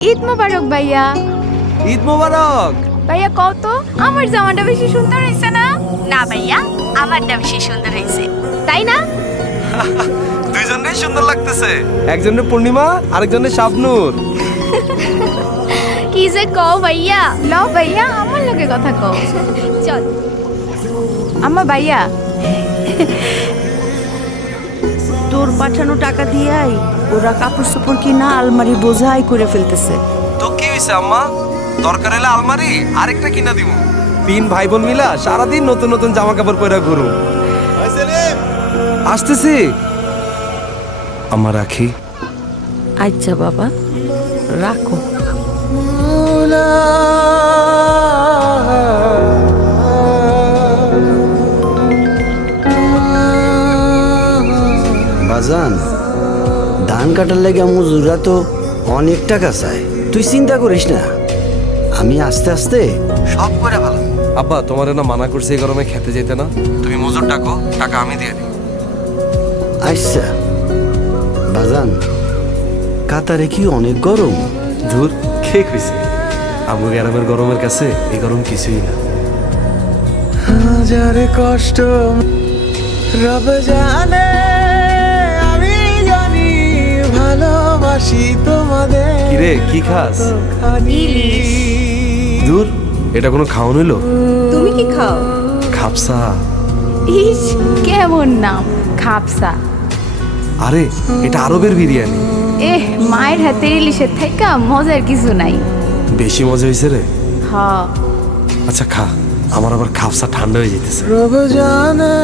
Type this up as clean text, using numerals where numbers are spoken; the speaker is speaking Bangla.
ঈদ মোবারক ভাইয়া। ঈদ মোবারক। ভাইয়া কত আমার জামাটা বেশি সুন্দর হয়েছে না? না ভাইয়া, আমারটা বেশি সুন্দর হয়েছে, তাই না? দুইজনেই সুন্দর লাগতেছে, একজনের পূর্ণিমা আরেকজনের শাবনূর। কি যে কও ভাইয়া, লও ভাইয়া আমার লগে কথা কও। চল আম্মা ভাইয়া, তোর পাঠানো টাকা দিয়াই ওরা কাপড় চোপড় কিনা আলমারি বোঝাই করে ফেলতেছে। তো কি হইছে আম্মা, দরকার হলে আলমারি আরেকটা কিনা দিব। তিন ভাই বোন মিলা সারাদিন নতুন নতুন জামা কাপড় পরে ঘুরু। আসতেছি আম্মা, রাখি। আচ্ছা বাবা, রাখো। বাজান, ধান কাটার লেগে মজুরা তো অনেক টাকা চায়। তুই চিন্তা করিস না, আমি আস্তে আস্তে সব করে ভালো। আব্বা, তোমার না মানা করছে এই গরমে খেতে যেতে না, তুমি মজুর ডাকো, টাকা আমি দিয়ে দিই। আচ্ছা বাজান, কাতারে কি অনেক গরম? ধুর, কে কইছে? আবু গ্রামের গরমের কাছে এই গরম কিছুই না। হাজার কষ্ট রব জানে, আমি জানি ভালোবাসি তোমাদের। কিরে, কি খাস? ইলিশ। দূর, এটা কোনো খাওয়ান হইলো? তুমি কি খাও? খাপসা। ইস, কেমন নাম খাপসা। আরে, এটা আরবের বিরিয়ানি। মায়ের হাতের ইলিশের থাইকা মজার কিছু নাই। বেশি মজা হয়েছে রে। হ, আচ্ছা খা, আমার আবার খাপসা ঠান্ডা হয়ে যেতেছে। রব জানে